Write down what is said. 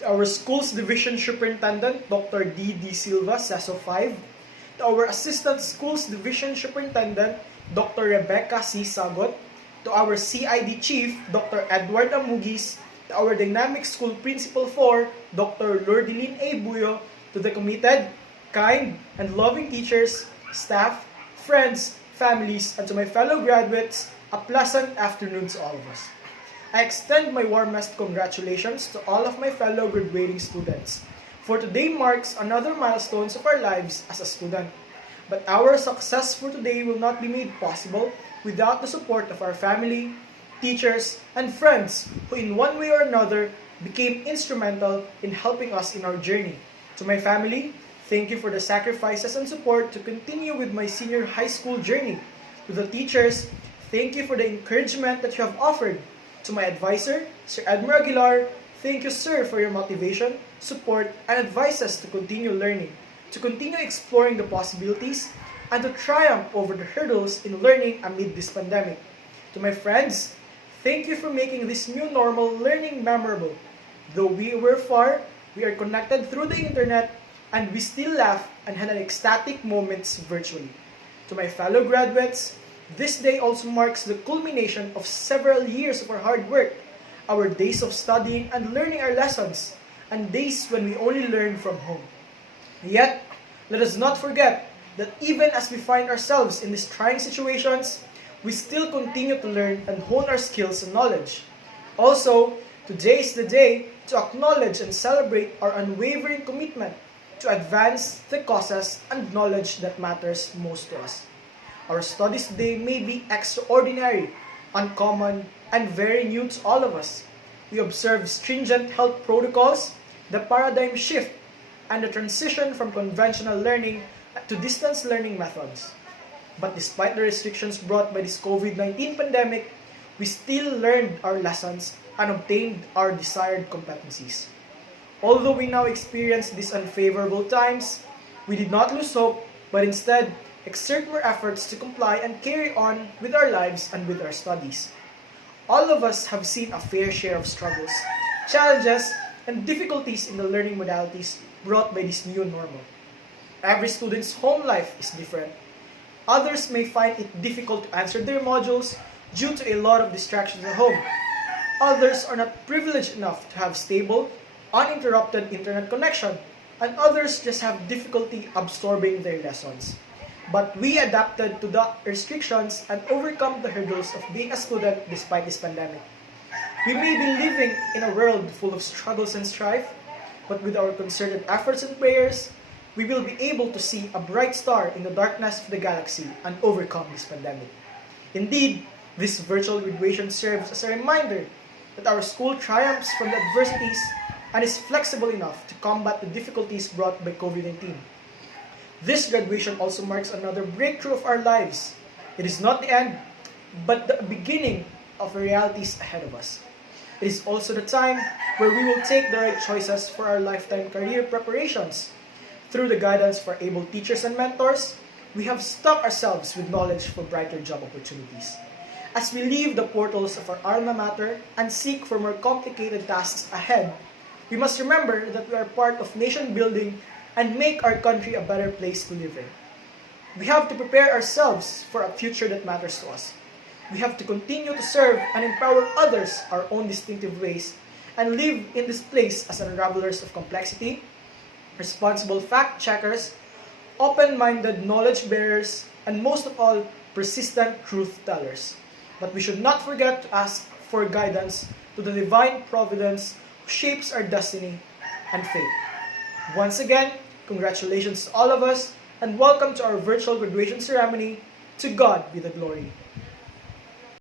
to our school's division superintendent, Dr. D. Silva, SESO 5, to our assistant schools division superintendent, Dr. Rebecca C. Sagot, to our CID chief, Dr. Edward Amugis, to our dynamic school principal 4, Dr. Lordeline A. Buyo, to the committed, kind, and loving teachers, staff, friends, families, and to my fellow graduates, a pleasant afternoon to all of us. I extend my warmest congratulations to all of my fellow graduating students, for today marks another milestone of our lives as a student. But our success for today will not be made possible without the support of our family, teachers, and friends who in one way or another became instrumental in helping us in our journey. To my family, thank you for the sacrifices and support to continue with my senior high school journey. To the teachers, thank you for the encouragement that you have offered. To my advisor, Sir Edmer Aguilar, thank you, sir, for your motivation, support, and advices to continue learning, to continue exploring the possibilities, and to triumph over the hurdles in learning amid this pandemic. To my friends, thank you for making this new normal learning memorable. Though we were far, we are connected through the internet, and we still laugh and had ecstatic moments virtually. To my fellow graduates, this day also marks the culmination of several years of our hard work, our days of studying and learning our lessons, and days when we only learn from home. Yet, let us not forget that even as we find ourselves in these trying situations, we still continue to learn and hone our skills and knowledge. Also, today is the day to acknowledge and celebrate our unwavering commitment to advance the causes and knowledge that matters most to us. Our studies today may be extraordinary, uncommon, and very new to all of us. We observe stringent health protocols, the paradigm shift, and the transition from conventional learning to distance learning methods. But despite the restrictions brought by this COVID-19 pandemic, we still learned our lessons and obtained our desired competencies. Although we now experience these unfavorable times, we did not lose hope, but instead exert more efforts to comply and carry on with our lives and with our studies. All of us have seen a fair share of struggles, challenges, and difficulties in the learning modalities brought by this new normal. Every student's home life is different. Others may find it difficult to answer their modules due to a lot of distractions at home. Others are not privileged enough to have stable, uninterrupted internet connection, and others just have difficulty absorbing their lessons. But we adapted to the restrictions and overcome the hurdles of being a student despite this pandemic. We may be living in a world full of struggles and strife, but with our concerted efforts and prayers, we will be able to see a bright star in the darkness of the galaxy and overcome this pandemic. Indeed, this virtual graduation serves as a reminder that our school triumphs from the adversities and is flexible enough to combat the difficulties brought by COVID-19. This graduation also marks another breakthrough of our lives. It is not the end, but the beginning of the realities ahead of us. It is also the time where we will take the right choices for our lifetime career preparations. Through the guidance of our able teachers and mentors, we have stocked ourselves with knowledge for brighter job opportunities. As we leave the portals of our alma mater and seek for more complicated tasks ahead, we must remember that we are part of nation building and make our country a better place to live in. We have to prepare ourselves for a future that matters to us. We have to continue to serve and empower others our own distinctive ways and live in this place as unravelers of complexity, responsible fact-checkers, open-minded knowledge bearers, and most of all, persistent truth-tellers. But we should not forget to ask for guidance to the divine providence who shapes our destiny and fate. Once again, congratulations to all of us, and welcome to our virtual graduation ceremony. To God be the glory.